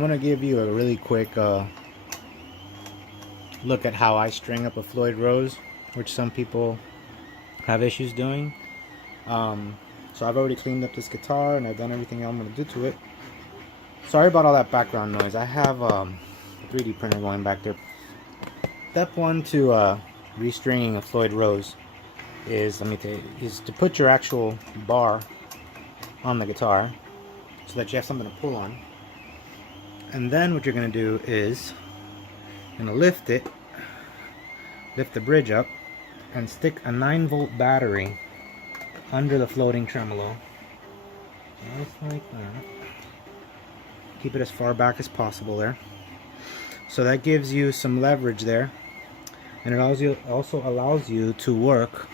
I'm gonna give you a really quick look at how I string up a Floyd Rose, which some people have issues doing. So I've already cleaned up this guitar and I've done everything I'm gonna do to it. Sorry about all that background noise. I have a 3D printer going back there. Step one to restringing a Floyd Rose is, is to put your actual bar on the guitar so that you have something to pull on. And then what you're going to do is you're going to lift the bridge up and stick a 9-volt battery under the floating tremolo. Just like that. Keep it as far back as possible there. So that gives you some leverage there, and it also allows you to work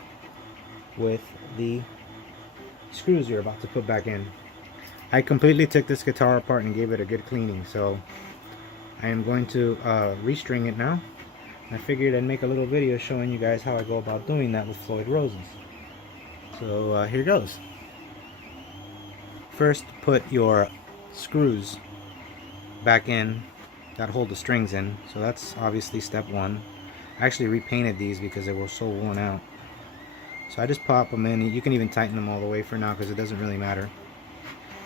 with the screws you're about to put back in. I completely took this guitar apart and gave it a good cleaning, so I am going to restring it now. I figured I'd make a little video showing you guys how I go about doing that with Floyd Roses. So here goes. First, put your screws back in that hold the strings in. So that's obviously step one. I actually repainted these because they were so worn out. So I just pop them in. You can even tighten them all the way for now because it doesn't really matter,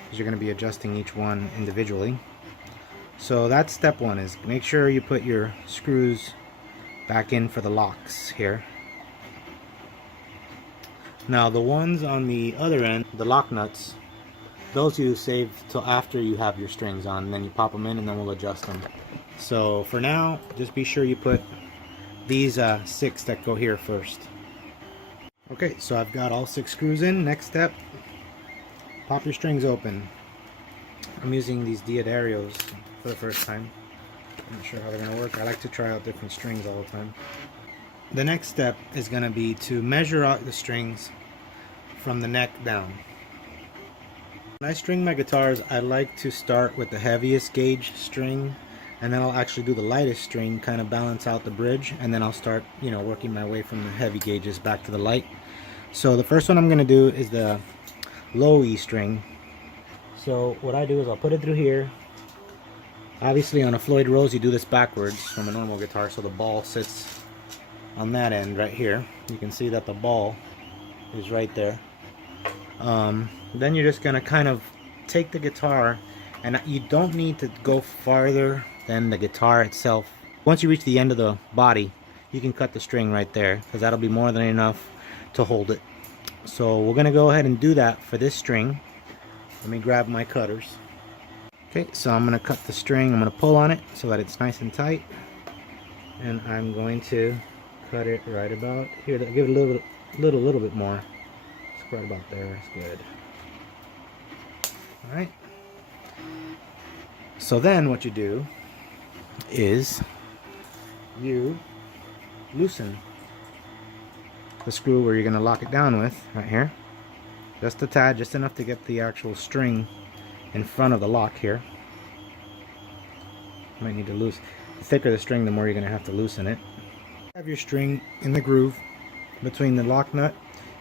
because you're going to be adjusting each one individually. So that's step one, is make sure you put your screws back in for the locks here. Now the ones on the other end, the lock nuts, those you save till after you have your strings on, and then you pop them in and then we'll adjust them. So for now, just be sure you put these 6 that go here first. Okay, so I've got all 6 screws in. Next step, pop your strings open. I'm using these Diodarios for the first time. I'm not sure how they're going to work. I like to try out different strings all the time. The next step is going to be to measure out the strings from the neck down. When I string my guitars, I like to start with the heaviest gauge string, and then I'll actually do the lightest string, kind of balance out the bridge, and then I'll start, working my way from the heavy gauges back to the light. So the first one I'm going to do is the low E string. So what I do is I'll put it through here. Obviously on a Floyd Rose you do this backwards from a normal guitar, so the ball sits on that end right here. You can see that the ball is right there. Then you're just going to kind of take the guitar, and you don't need to go farther than the guitar itself. Once you reach the end of the body, you can cut the string right there, because that'll be more than enough to hold it. So we're going to go ahead and do that for this string. Let me grab my cutters. Okay, so I'm going to cut the string. I'm going to pull on it so that it's nice and tight, and I'm going to cut it right about here. Give it a little bit more. It's right about there. That's good. All right. So then what you do is you loosen the screw where you're going to lock it down with, right here. Just a tad, just enough to get the actual string in front of the lock here. You might need to loosen. The thicker the string, the more you're going to have to loosen it. Have your string in the groove between the lock nut.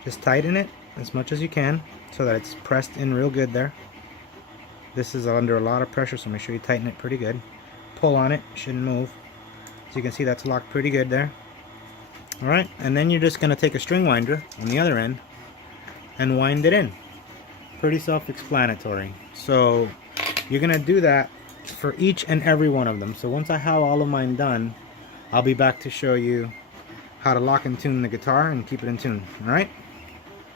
Just tighten it as much as you can so that it's pressed in real good there. This is under a lot of pressure, so make sure you tighten it pretty good. Pull on it, shouldn't move. So you can see that's locked pretty good there. Alright, and then you're just going to take a string winder on the other end and wind it in. Pretty self-explanatory. So you're going to do that for each and every one of them. So once I have all of mine done, I'll be back to show you how to lock and tune the guitar and keep it in tune. Alright?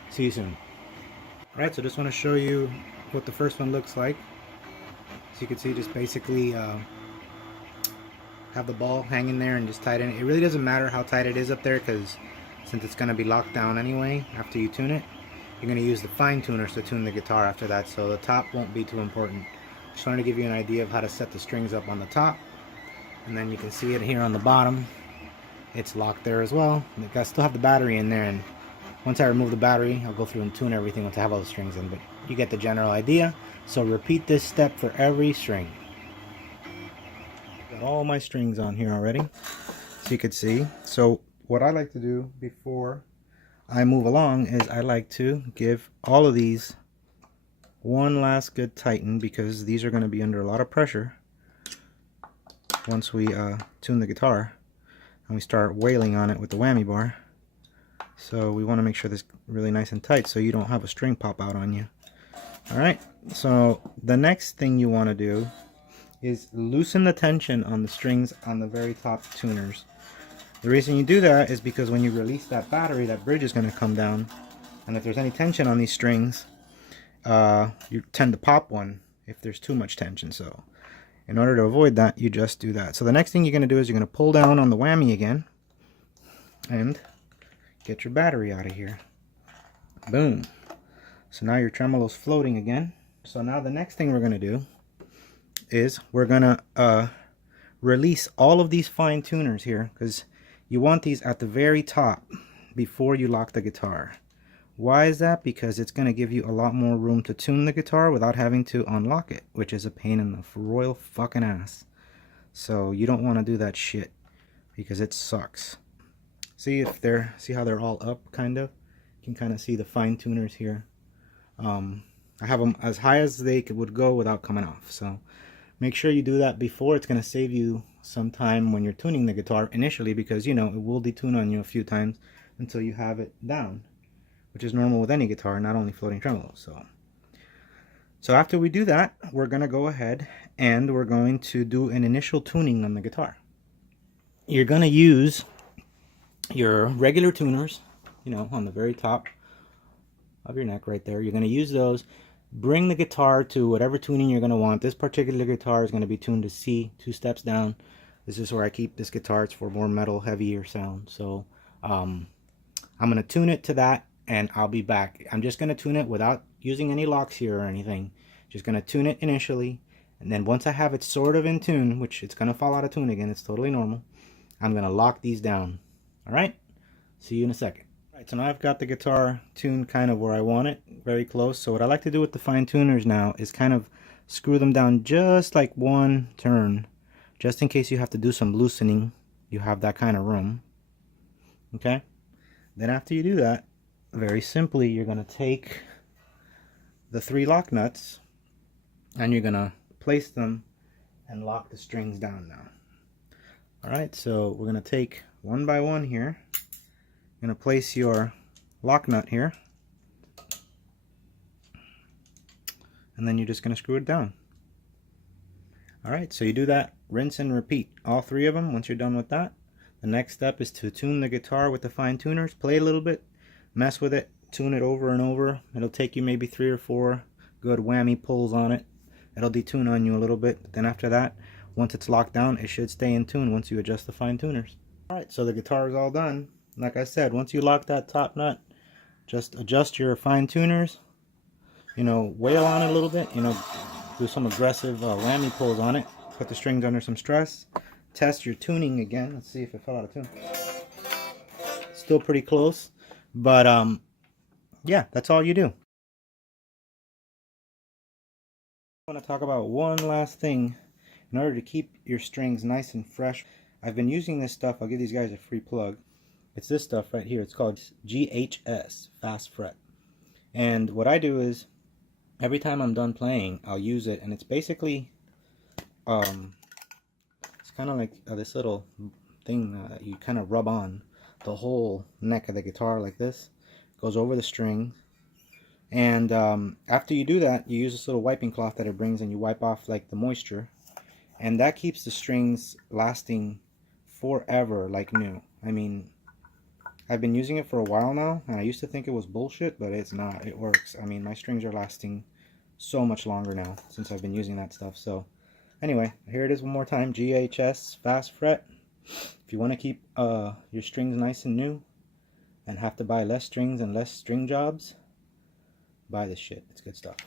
See you soon. Alright, so just want to show you what the first one looks like. So you can see, just basically have the ball hanging there and just tighten it. It really doesn't matter how tight it is up there, because since it's going to be locked down anyway after you tune it, you're going to use the fine tuners to tune the guitar after that, so the top won't be too important. Just wanted to give you an idea of how to set the strings up on the top, and then you can see it here on the bottom. It's locked there as well. I still have the battery in there, and once I remove the battery, I'll go through and tune everything once I have all the strings in, but you get the general idea. So repeat this step for every string. Got all my strings on here already, so you could see. So what I like to do before I move along is I like to give all of these one last good tighten, because these are going to be under a lot of pressure once we tune the guitar and we start wailing on it with the whammy bar. So we want to make sure this is really nice and tight so you don't have a string pop out on you. Alright, so the next thing you want to do is loosen the tension on the strings on the very top tuners. The reason you do that is because when you release that battery, that bridge is going to come down, and if there's any tension on these strings, you tend to pop one if there's too much tension. So in order to avoid that, you just do that. So the next thing you're going to do is you're going to pull down on the whammy again and get your battery out of here. Boom. So now your tremolo's floating again. So now the next thing we're going to do is we're going to release all of these fine tuners here, because you want these at the very top before you lock the guitar. Why is that? Because it's going to give you a lot more room to tune the guitar without having to unlock it, which is a pain in the royal fucking ass. So you don't want to do that shit because it sucks. See how they're all up, kind of? You can kind of see the fine tuners here. I have them as high as they would go without coming off. So make sure you do that before. It's going to save you some time when you're tuning the guitar initially, because you know it will detune on you a few times until you have it down, which is normal with any guitar, not only floating tremolo. So after we do that, we're going to go ahead and we're going to do an initial tuning on the guitar. You're going to use your regular tuners, you know, on the very top of your neck right there. You're going to use those. Bring the guitar to whatever tuning you're going to want. This particular guitar is going to be tuned to C, 2 steps down. This is where I keep this guitar. It's for more metal, heavier sound. So I'm going to tune it to that, and I'll be back. I'm just going to tune it without using any locks here or anything. Just going to tune it initially, and then once I have it sort of in tune, which it's going to fall out of tune again, it's totally normal, I'm going to lock these down. Alright? See you in a second. Alright, so now I've got the guitar tuned kind of where I want it, very close. So what I like to do with the fine tuners now is kind of screw them down just like one turn, just in case you have to do some loosening. You have that kind of room. Okay? Then after you do that, very simply, you're going to take the 3 lock nuts and you're going to place them and lock the strings down now. Alright, so we're going to take one by one here. You're going to place your lock nut here, and then you're just going to screw it down. Alright, so you do that, rinse and repeat, all 3 of them. Once you're done with that, the next step is to tune the guitar with the fine tuners. Play a little bit, mess with it, tune it over and over. It'll take you maybe 3 or 4 good whammy pulls on it. It'll detune on you a little bit, but then after that, once it's locked down, it should stay in tune once you adjust the fine tuners. Alright, so the guitar is all done. Like I said, once you lock that top nut, just adjust your fine tuners, you know, wail on it a little bit, you know, do some aggressive whammy pulls on it, put the strings under some stress, test your tuning again. Let's see if it fell out of tune. Still pretty close, but yeah, that's all you do. I want to talk about one last thing. In order to keep your strings nice and fresh, I've been using this stuff. I'll give these guys a free plug. It's this stuff right here. It's called GHS, Fast Fret. And what I do is, every time I'm done playing, I'll use it. And it's basically, it's kind of like this little thing that you kind of rub on the whole neck of the guitar like this. Goes over the string. And after you do that, you use this little wiping cloth that it brings, and you wipe off like the moisture. And that keeps the strings lasting forever like new. I mean, I've been using it for a while now, and I used to think it was bullshit, but it's not. It works. I mean, my strings are lasting so much longer now since I've been using that stuff. So anyway, here it is one more time. GHS Fast Fret. If you want to keep your strings nice and new and have to buy less strings and less string jobs, buy this shit. It's good stuff.